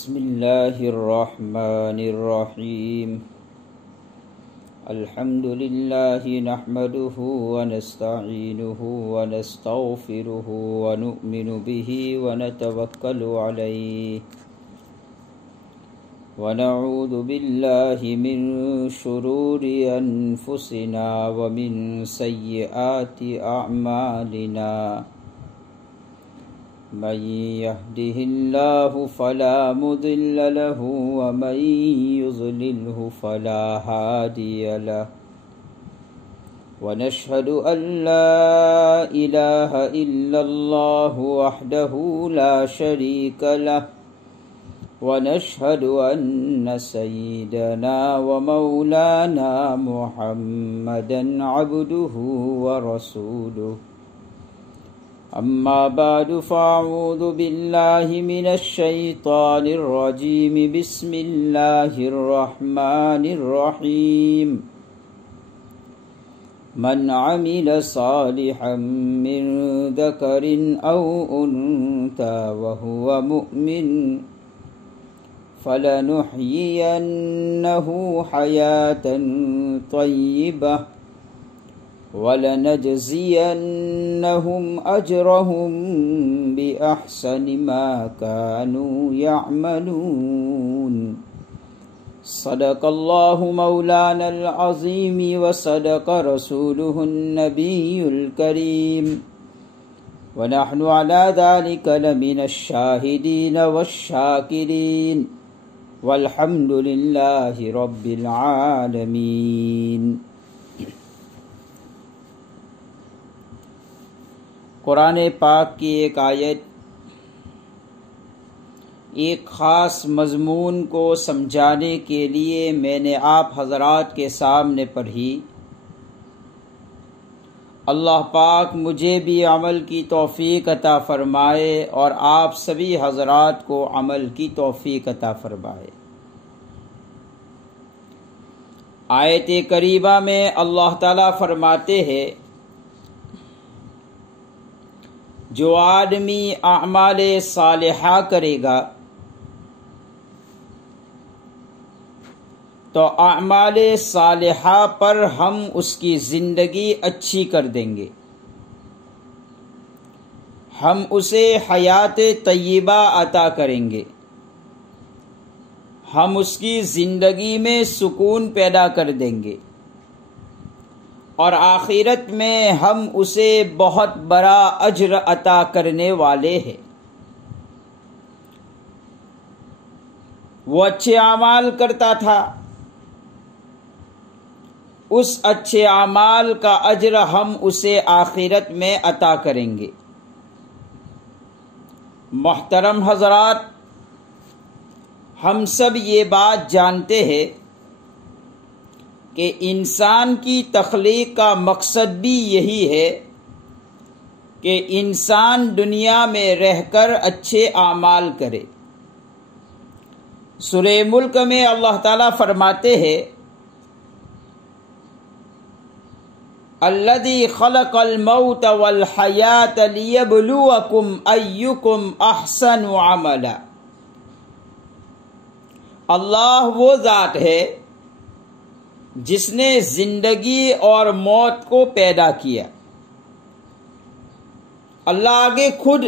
بسم اللہ الرحمن الرحیم الحمد للہ نحمده ونستعینه ونستغفره ونؤمن به ونتوکل علیہ ونعوذ باللہ من شرور انفسنا ومن سیئات اعمالنا من يهده الله فلا مضل له ومن يضلله فلا هادي له ونشهد أن لا إله إلا الله وحده لا شريك له ونشهد أن سيدنا ومولانا محمدا عبده ورسوله أما بعد فأعوذ بالله من الشيطان الرجيم بسم الله الرحمن الرحيم من عمل صالحا من ذكر أو أنثى وهو مؤمن فلنحيينه حياة طيبة وَلَنَجْزِيَنَّهُمْ أَجْرَهُمْ بِأَحْسَنِ مَا كَانُوا يَعْمَلُونَ صدق الله مولانا العظيم وصدق رسوله النبي الكريم ونحن على ذلك لمن الشاهدين والشاكرين والحمد لله رب العالمين۔ قرآن پاک کی ایک آیت ایک خاص مضمون کو سمجھانے کے لیے میں نے آپ حضرات کے سامنے پڑھی۔ اللہ پاک مجھے بھی عمل کی توفیق عطا فرمائے اور آپ سبھی حضرات کو عمل کی توفیق عطا فرمائے۔ آیت کریمہ میں اللہ تعالیٰ فرماتے ہیں جو آدمی اعمال صالحہ کرے گا تو اعمال صالحہ پر ہم اس کی زندگی اچھی کر دیں گے، ہم اسے حیات طیبہ عطا کریں گے، ہم اس کی زندگی میں سکون پیدا کر دیں گے اور آخرت میں ہم اسے بہت بڑا اجر عطا کرنے والے ہیں۔ وہ اچھے اعمال کرتا تھا، اس اچھے اعمال کا اجر ہم اسے آخرت میں عطا کریں گے۔ محترم حضرات، ہم سب یہ بات جانتے ہیں کہ انسان کی تخلیق کا مقصد بھی یہی ہے کہ انسان دنیا میں رہ کر اچھے اعمال کرے۔ سورہ ملک میں اللہ تعالیٰ فرماتے ہیں الذی خلق الموت والحیات لیبلوکم ایکم احسن عملا۔ اللہ وہ ذات ہے جس نے زندگی اور موت کو پیدا کیا۔ اللہ آگے خود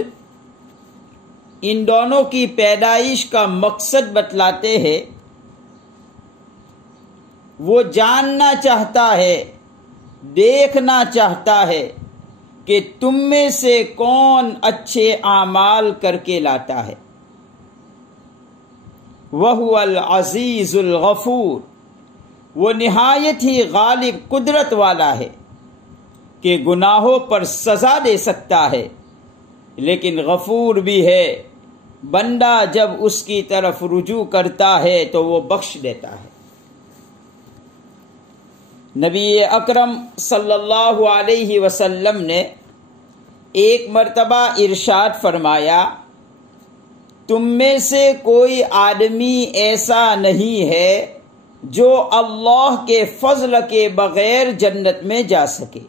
ان دونوں کی پیدائش کا مقصد بتلاتے ہیں۔ وہ جاننا چاہتا ہے، دیکھنا چاہتا ہے کہ تم میں سے کون اچھے اعمال کر کے لاتا ہے۔ وَهُوَ الْعَزِيزُ الْغَفُورُ، وہ نہایت ہی غالب قدرت والا ہے کہ گناہوں پر سزا دے سکتا ہے، لیکن غفور بھی ہے، بندہ جب اس کی طرف رجوع کرتا ہے تو وہ بخش دیتا ہے۔ نبی اکرم صلی اللہ علیہ وسلم نے ایک مرتبہ ارشاد فرمایا تم میں سے کوئی آدمی ایسا نہیں ہے جو اللہ کے فضل کے بغیر جنت میں جا سکے۔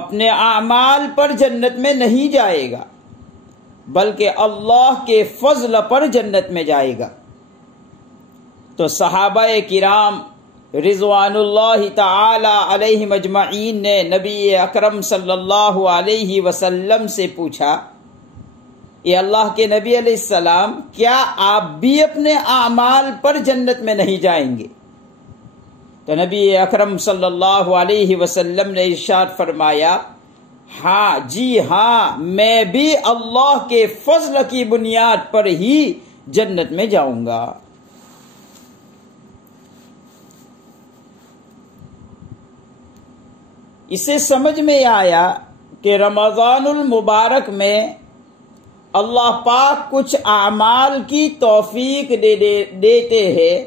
اپنے اعمال پر جنت میں نہیں جائے گا، بلکہ اللہ کے فضل پر جنت میں جائے گا۔ تو صحابہ کرام رضوان اللہ تعالی علیہم اجمعین نے نبی اکرم صلی اللہ علیہ وسلم سے پوچھا، اے اللہ کے نبی علیہ السلام، کیا آپ بھی اپنے اعمال پر جنت میں نہیں جائیں گے؟ تو نبی اکرم صلی اللہ علیہ وسلم نے ارشاد فرمایا، ہاں جی ہاں، میں بھی اللہ کے فضل کی بنیاد پر ہی جنت میں جاؤں گا۔ اسے سمجھ میں آیا کہ رمضان المبارک میں اللہ پاک کچھ اعمال کی توفیق دیتے ہیں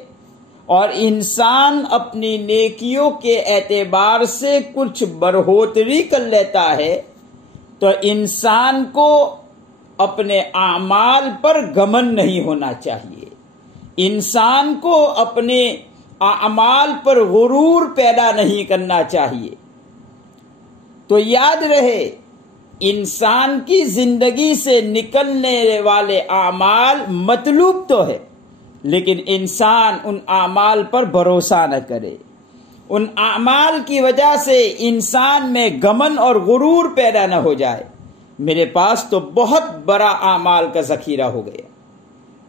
اور انسان اپنی نیکیوں کے اعتبار سے کچھ بڑھوتری کر لیتا ہے، تو انسان کو اپنے اعمال پر گھمنڈ نہیں ہونا چاہیے، انسان کو اپنے اعمال پر غرور پیدا نہیں کرنا چاہیے۔ تو یاد رہے، انسان کی زندگی سے نکلنے والے اعمال مطلوب تو ہے، لیکن انسان ان اعمال پر بھروسہ نہ کرے، ان اعمال کی وجہ سے انسان میں گھمنڈ اور غرور پیدا نہ ہو جائے۔ میرے پاس تو بہت بڑا اعمال کا ذخیرہ ہو گیا۔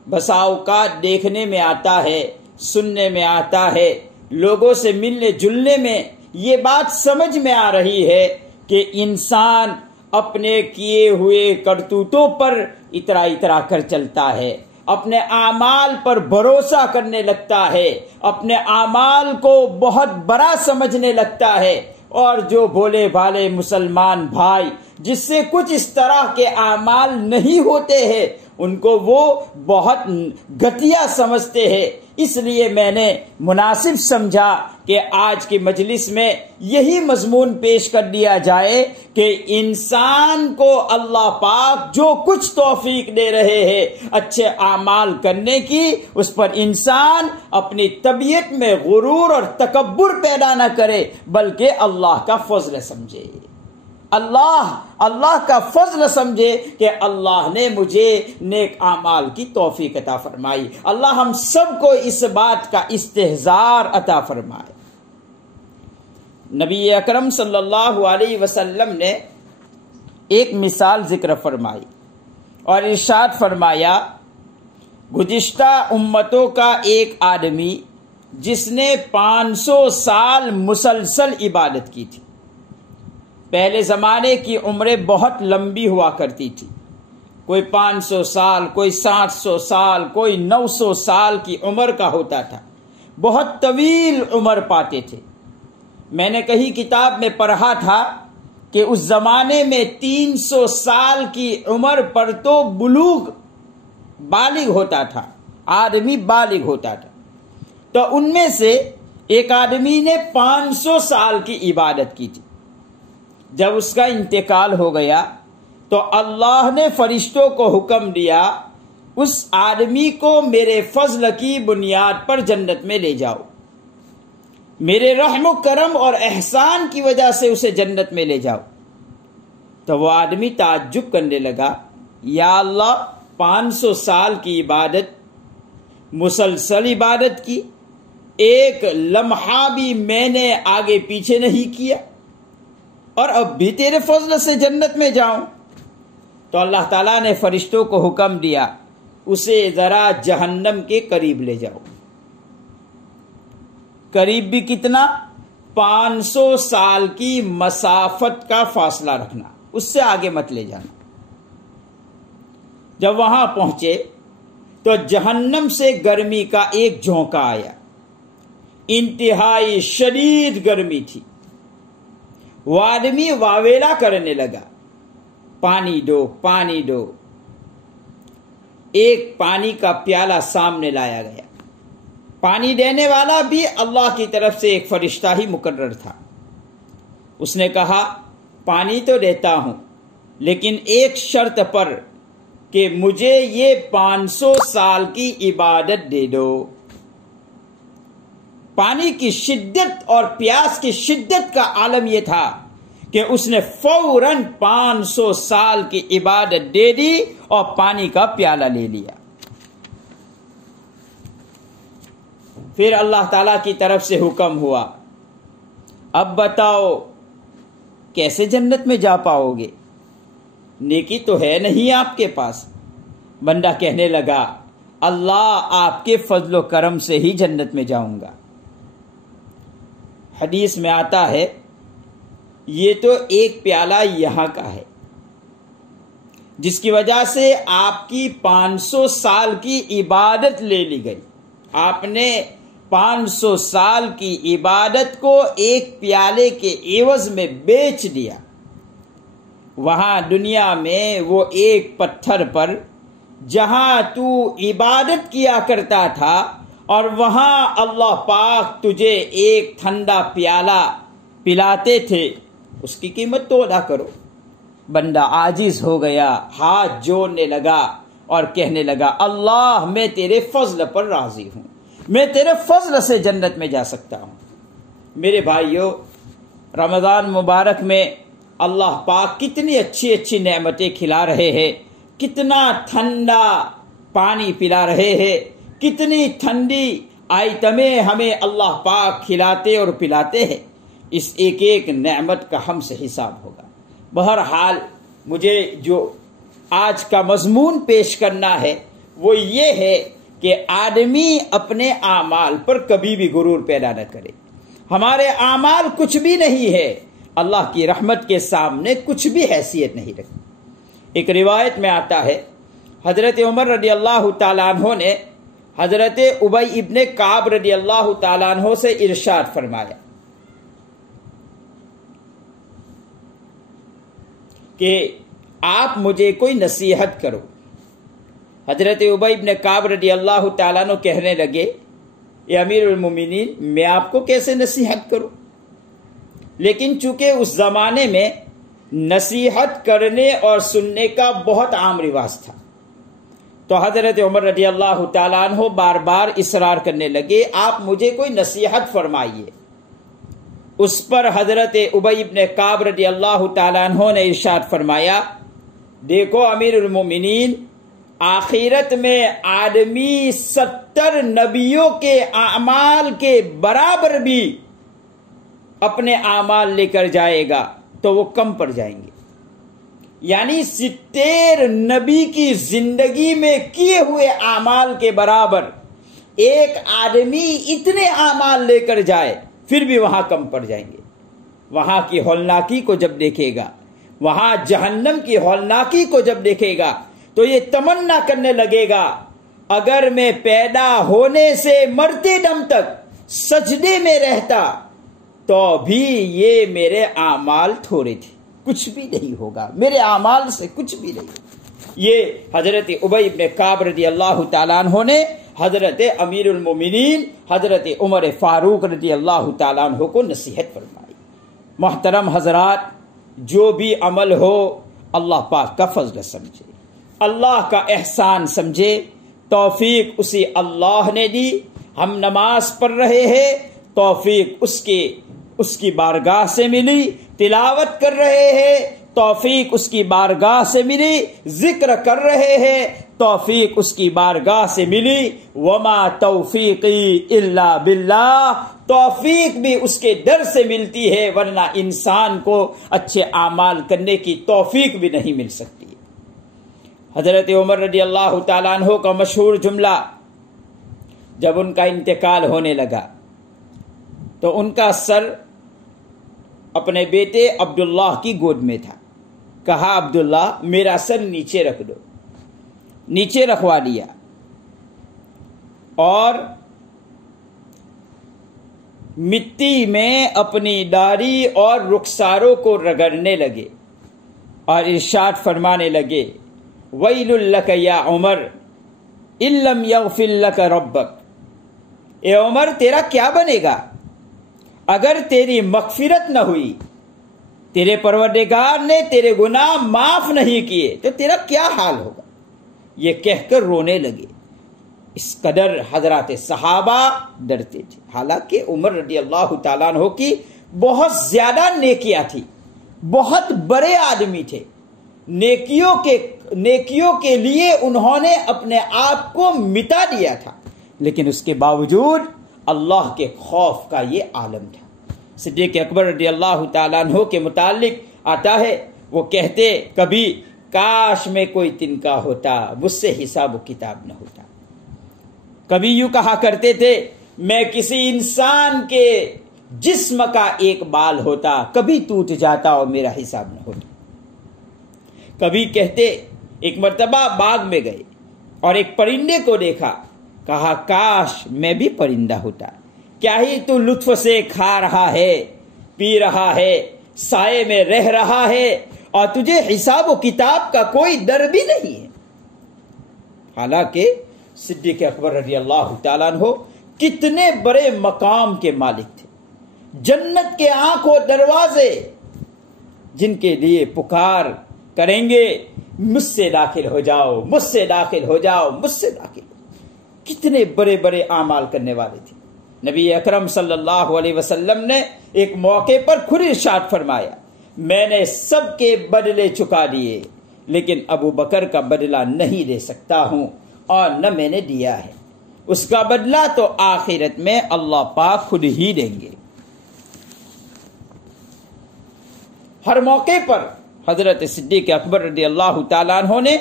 بسا اوقات دیکھنے میں آتا ہے، سننے میں آتا ہے، لوگوں سے ملنے جلنے میں یہ بات سمجھ میں آ رہی ہے کہ انسان اپنے کیے ہوئے کرتوتوں پر اترا کر چلتا ہے، اپنے اعمال پر بھروسہ کرنے لگتا ہے، اپنے اعمال کو بہت بڑا سمجھنے لگتا ہے، اور جو بھولے بھالے مسلمان بھائی جس سے کچھ اس طرح کے اعمال نہیں ہوتے ہیں ان کو وہ بہت گھٹیا سمجھتے ہیں۔ اس لیے میں نے مناسب سمجھا کہ آج کی مجلس میں یہی مضمون پیش کر دیا جائے کہ انسان کو اللہ پاک جو کچھ توفیق دے رہے ہیں اچھے اعمال کرنے کی، اس پر انسان اپنی طبیعت میں غرور اور تکبر پیدا نہ کرے، بلکہ اللہ کا فضل سمجھے، اللہ کا فضل سمجھے کہ اللہ نے مجھے نیک اعمال کی توفیق عطا فرمائی۔ اللہ ہم سب کو اس بات کا استحضار عطا فرمائے۔ نبی اکرم صلی اللہ علیہ وسلم نے ایک مثال ذکر فرمائی اور ارشاد فرمایا، گزشتہ امتوں کا ایک آدمی جس نے 500 سال مسلسل عبادت کی تھی۔ پہلے زمانے کی عمریں بہت لمبی ہوا کرتی تھی، کوئی 500 سال، کوئی 700 سال، کوئی 900 سال کی عمر کا ہوتا تھا، بہت طویل عمر پاتے تھے۔ میں نے کہیں کتاب میں پڑھا تھا کہ اس زمانے میں 300 سال کی عمر پر تو بالغ ہوتا تھا، آدمی بالغ ہوتا تھا۔ تو ان میں سے ایک آدمی نے 500 سال کی عبادت کی تھی۔ جب اس کا انتقال ہو گیا تو اللہ نے فرشتوں کو حکم دیا، اس آدمی کو میرے فضل کی بنیاد پر جنت میں لے جاؤ، میرے رحم و کرم اور احسان کی وجہ سے اسے جنت میں لے جاؤ۔ تو وہ آدمی تعجب کرنے لگا، یا اللہ، 500 سال کی عبادت، مسلسل عبادت کی، ایک لمحہ بھی میں نے آگے پیچھے نہیں کیا، اور اب بھی تیرے فضل سے جنت میں جاؤں؟ تو اللہ تعالیٰ نے فرشتوں کو حکم دیا، اسے ذرا جہنم کے قریب لے جاؤ۔ قریب بھی کتنا؟ 500 سال کی مسافت کا فاصلہ رکھنا، اس سے آگے مت لے جانا۔ جب وہاں پہنچے تو جہنم سے گرمی کا ایک جھونکا آیا، انتہائی شدید گرمی تھی۔ وہ آدمی واویلا کرنے لگا، پانی دو، پانی دو۔ ایک پانی کا پیالہ سامنے لایا گیا، پانی دینے والا بھی اللہ کی طرف سے ایک فرشتہ ہی مقرر تھا۔ اس نے کہا، پانی تو دیتا ہوں، لیکن ایک شرط پر کہ مجھے یہ 500 سال کی عبادت دے دو۔ پانی کی شدت اور پیاس کی شدت کا عالم یہ تھا کہ اس نے فوراً 500 سال کی عبادت دے دی اور پانی کا پیالہ لے لیا۔ پھر اللہ تعالیٰ کی طرف سے حکم ہوا، اب بتاؤ کیسے جنت میں جا پاؤ گے؟ نیکی تو ہے نہیں آپ کے پاس۔ بندہ کہنے لگا، اللہ آپ کے فضل و کرم سے ہی جنت میں جاؤں گا۔ حدیث میں آتا ہے یہ تو ایک پیالہ یہاں کا ہے، جس کی وجہ سے آپ کی 500 سال کی عبادت لے لی گئی۔ آپ نے 500 سال کی عبادت کو ایک پیالے کے عوض میں بیچ دیا۔ وہاں دنیا میں وہ ایک پتھر پر جہاں تو عبادت کیا کرتا تھا اور وہاں اللہ پاک تجھے ایک ٹھنڈا پیالہ پلاتے تھے، اس کی قیمت تو ادا کرو۔ بندہ عاجز ہو گیا، ہاتھ جوڑنے لگا اور کہنے لگا، اللہ میں تیرے فضل پر راضی ہوں، میں تیرے فضل سے جنت میں جا سکتا ہوں۔ میرے بھائیو، رمضان مبارک میں اللہ پاک کتنی اچھی اچھی نعمتیں کھلا رہے ہیں، کتنا ٹھنڈا پانی پلا رہے ہیں، کتنی ٹھنڈی آئٹمیں ہمیں اللہ پاک کھلاتے اور پلاتے ہیں۔ اس ایک ایک نعمت کا ہم سے حساب ہوگا۔ بہرحال مجھے جو آج کا مضمون پیش کرنا ہے وہ یہ ہے کہ آدمی اپنے اعمال پر کبھی بھی غرور پیدا نہ کرے۔ ہمارے اعمال کچھ بھی نہیں ہے، اللہ کی رحمت کے سامنے کچھ بھی حیثیت نہیں رکھتی۔ ایک روایت میں آتا ہے، حضرت عمر رضی اللہ تعالیٰ عنہ نے حضرت ابی ابن کعب رضی اللہ تعالیٰ عنہ سے ارشاد فرمایا کہ آپ مجھے کوئی نصیحت کرو۔ حضرت ابی ابن کعب رضی اللہ تعالیٰ عنہ کہنے لگے، اے امیر المومنین، میں آپ کو کیسے نصیحت کروں؟ لیکن چونکہ اس زمانے میں نصیحت کرنے اور سننے کا بہت عام رواج تھا، تو حضرت عمر رضی اللہ تعالیٰ عنہ بار بار اصرار کرنے لگے، آپ مجھے کوئی نصیحت فرمائیے۔ اس پر حضرت ابی ابن کعب رضی اللہ تعالیٰ عنہ نے ارشاد فرمایا، دیکھو امیر المومنین، آخرت میں آدمی 70 نبیوں کے اعمال کے برابر بھی اپنے اعمال لے کر جائے گا تو وہ کم پڑ جائیں گے۔ یعنی 70 نبی کی زندگی میں کیے ہوئے اعمال کے برابر ایک آدمی اتنے اعمال لے کر جائے پھر بھی وہاں کم پڑ جائیں گے۔ وہاں کی ہولناکی کو جب دیکھے گا، وہاں جہنم کی ہولناکی کو جب دیکھے گا تو یہ تمنا کرنے لگے گا، اگر میں پیدا ہونے سے مرتے دم تک سجدے میں رہتا تو بھی یہ میرے اعمال تھوڑے تھے، کچھ بھی نہیں ہوگا، میرے اعمال سے کچھ بھی نہیں ہوگا۔ یہ حضرت ابی ابن کعب رضی اللہ تعالیٰ عنہ نے حضرت امیر المومنین حضرت عمر فاروق رضی اللہ تعالیٰ عنہ کو نصیحت فرمائی۔ محترم حضرات، جو بھی عمل ہو اللہ پاک کا فضل سمجھے، اللہ کا احسان سمجھے، توفیق اسی اللہ نے دی۔ ہم نماز پڑھ رہے ہیں، توفیق اس کی بارگاہ سے ملی، تلاوت کر رہے ہیں، توفیق اس کی بارگاہ سے ملی، ذکر کر رہے ہیں، توفیق اس کی بارگاہ سے ملی۔ وما توفیقی الا باللہ، توفیق بھی اس کے در سے ملتی ہے، ورنہ انسان کو اچھے اعمال کرنے کی توفیق بھی نہیں مل سکتی۔ حضرت عمر رضی اللہ تعالیٰ عنہ کا مشہور جملہ، جب ان کا انتقال ہونے لگا تو ان کا سر اپنے بیٹے عبداللہ کی گود میں تھا۔ کہا، عبداللہ میرا سر نیچے رکھ دو۔ نیچے رکھوا دیا اور مٹی میں اپنی داڑھی اور رخساروں کو رگڑنے لگے اور ارشاد فرمانے لگے، ویل لک یا عمر ان لم یغفر لک ربک، اے عمر تیرا کیا بنے گا اگر تیری مغفرت نہ ہوئی، تیرے پروردگار نے تیرے گناہ معاف نہیں کیے تو تیرا کیا حال ہوگا۔ یہ کہہ کر رونے لگے۔ اس قدر حضرات صحابہ ڈرتے تھے، حالانکہ عمر رضی اللہ تعالیٰ عنہ کی بہت زیادہ نیکیاں تھی، بہت بڑے آدمی تھے، نیکیوں کے لیے انہوں نے اپنے آپ کو مٹا دیا تھا، لیکن اس کے باوجود اللہ کے خوف کا یہ عالم تھا۔ صدیق اکبر رضی اللہ تعالیٰ عنہ کے متعلق آتا ہے، وہ کہتے کبھی کاش میں کوئی تنکا ہوتا، مجھ سے حساب و کتاب نہ ہوتا۔ کبھی یوں کہا کرتے تھے میں کسی انسان کے جسم کا ایک بال ہوتا، کبھی ٹوٹ جاتا اور میرا حساب نہ ہوتا۔ کبھی کہتے ایک مرتبہ باغ میں گئے اور ایک پرندے کو دیکھا، کہا کاش میں بھی پرندہ ہوتا، کیا ہی تو لطف سے کھا رہا ہے، پی رہا ہے، سائے میں رہ رہا ہے، اور تجھے حساب و کتاب کا کوئی ڈر بھی نہیں ہے۔ حالانکہ صدیق اکبر رضی اللہ تعالیٰ عنہ کتنے بڑے مقام کے مالک تھے، جنت کے آنکھوں دروازے جن کے لیے پکار کریں گے مجھ سے داخل ہو جاؤ، مجھ سے داخل ہو جاؤ، مجھ سے داخل ہو جاؤ۔ کتنے بڑے بڑے اعمال کرنے والے تھے۔ نبی اکرم صلی اللہ علیہ وسلم نے ایک موقع پر خود ارشاد فرمایا میں نے سب کے بدلے چکا دیے، لیکن ابو بکر کا بدلہ نہیں دے سکتا ہوں، اور نہ میں نے دیا ہے، اس کا بدلہ تو آخرت میں اللہ پاک خود ہی دیں گے۔ ہر موقع پر حضرت صدیق اکبر رضی اللہ تعالیٰ عنہ نے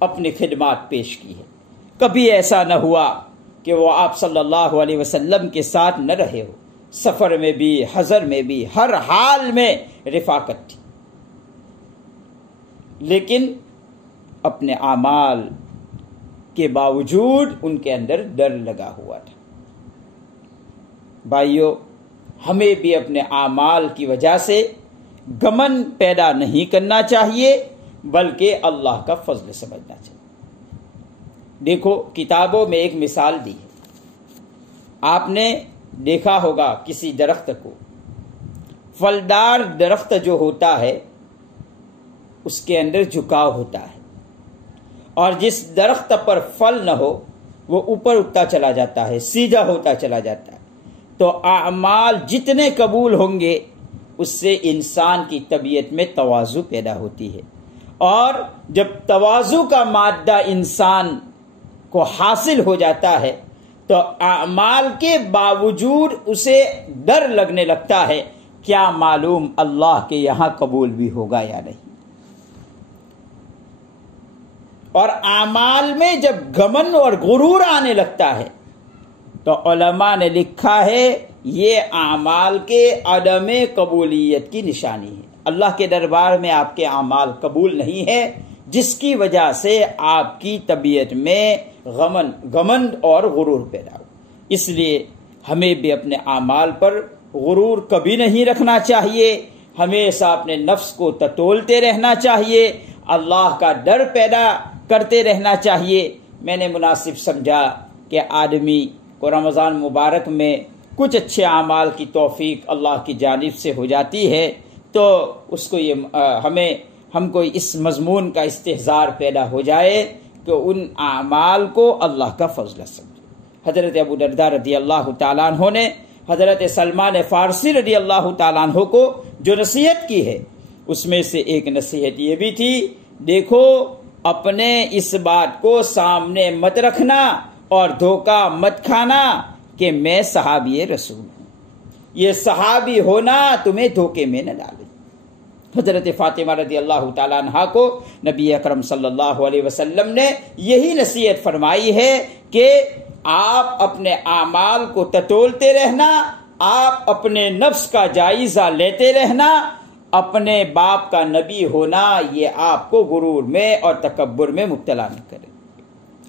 اپنی خدمات پیش کی ہے۔ کبھی ایسا نہ ہوا کہ وہ آپ صلی اللہ علیہ وسلم کے ساتھ نہ رہے ہو، سفر میں بھی، حضر میں بھی، ہر حال میں رفاقت تھی، لیکن اپنے اعمال کے باوجود ان کے اندر ڈر لگا ہوا تھا۔ بھائیو، ہمیں بھی اپنے اعمال کی وجہ سے گمن پیدا نہیں کرنا چاہیے، بلکہ اللہ کا فضل سمجھنا چاہیے۔ دیکھو کتابوں میں ایک مثال دی ہے، آپ نے دیکھا ہوگا کسی درخت کو، پھلدار درخت جو ہوتا ہے اس کے اندر جھکاؤ ہوتا ہے، اور جس درخت پر پھل نہ ہو وہ اوپر اٹھتا چلا جاتا ہے، سیدھا ہوتا چلا جاتا ہے۔ تو اعمال جتنے قبول ہوں گے اس سے انسان کی طبیعت میں تواضع پیدا ہوتی ہے، اور جب تواضع کا مادہ انسان کو حاصل ہو جاتا ہے تو اعمال کے باوجود اسے ڈر لگنے لگتا ہے، کیا معلوم اللہ کے یہاں قبول بھی ہوگا یا نہیں۔ اور اعمال میں جب گمن اور غرور آنے لگتا ہے تو علماء نے لکھا ہے یہ اعمال کے عدم قبولیت کی نشانی ہے۔ اللہ کے دربار میں آپ کے اعمال قبول نہیں ہے، جس کی وجہ سے آپ کی طبیعت میں گمن اور غرور پیدا ہو۔ اس لیے ہمیں بھی اپنے اعمال پر غرور کبھی نہیں رکھنا چاہیے، ہمیشہ اپنے نفس کو ٹٹولتے رہنا چاہیے، اللہ کا ڈر پیدا کرتے رہنا چاہیے۔ میں نے مناسب سمجھا کہ آدمی کو رمضان مبارک میں کچھ اچھے اعمال کی توفیق اللہ کی جانب سے ہو جاتی ہے، تو اس کو ہم کو اس مضمون کا استحضار پیدا ہو جائے کہ ان اعمال کو اللہ کا فضل سمجھے۔ حضرت ابو درداء رضی اللہ تعالیٰ عنہ نے حضرت سلمان فارسی رضی اللہ تعالیٰ عنہ کو جو نصیحت کی ہے اس میں سے ایک نصیحت یہ بھی تھی، دیکھو اپنے اس بات کو سامنے مت رکھنا اور دھوکہ مت کھانا کہ میں صحابی رسول ہوں، یہ صحابی ہونا تمہیں دھوکے میں نہ ڈالے۔ حضرت فاطمہ رضی اللہ تعالیٰ عنہ کو نبی اکرم صلی اللہ علیہ وسلم نے یہی نصیحت فرمائی ہے کہ آپ اپنے اعمال کو ٹٹولتے رہنا، آپ اپنے نفس کا جائزہ لیتے رہنا، اپنے باپ کا نبی ہونا یہ آپ کو غرور میں اور تکبر میں مبتلا نہ کرے۔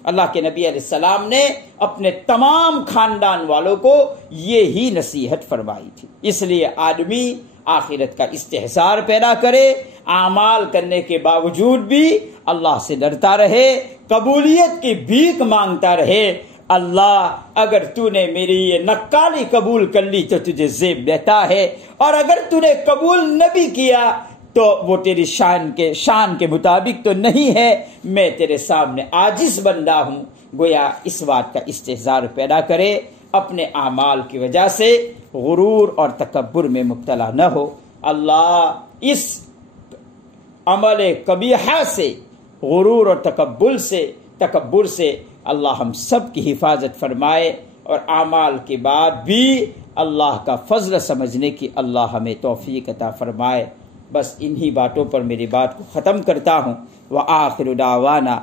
اللہ کے نبی علیہ السلام نے اپنے تمام خاندان والوں کو یہی نصیحت فرمائی تھی۔ اس لیے آدمی آخرت کا استحضار پیدا کرے، اعمال کرنے کے باوجود بھی اللہ سے ڈرتا رہے، قبولیت کی بھیک مانگتا رہے۔ اللہ اگر تو نے میری یہ نقالی قبول کر لی تو تجھے زیب دیتا ہے، اور اگر تو نے قبول نہ بھی کیا تو وہ تیری شان کے مطابق تو نہیں ہے، میں تیرے سامنے عاجز بندہ ہوں۔ گویا اس بات کا استحضار پیدا کرے، اپنے اعمال کی وجہ سے غرور اور تکبر میں مبتلا نہ ہو۔ اللہ اس عمل قبیحہ سے، غرور اور تکبر سے اللہ ہم سب کی حفاظت فرمائے، اور اعمال کے بعد بھی اللہ کا فضل سمجھنے کی اللہ ہمیں توفیق عطا فرمائے۔ بس انہی باتوں پر میری بات کو ختم کرتا ہوں۔ وآخر دعوانا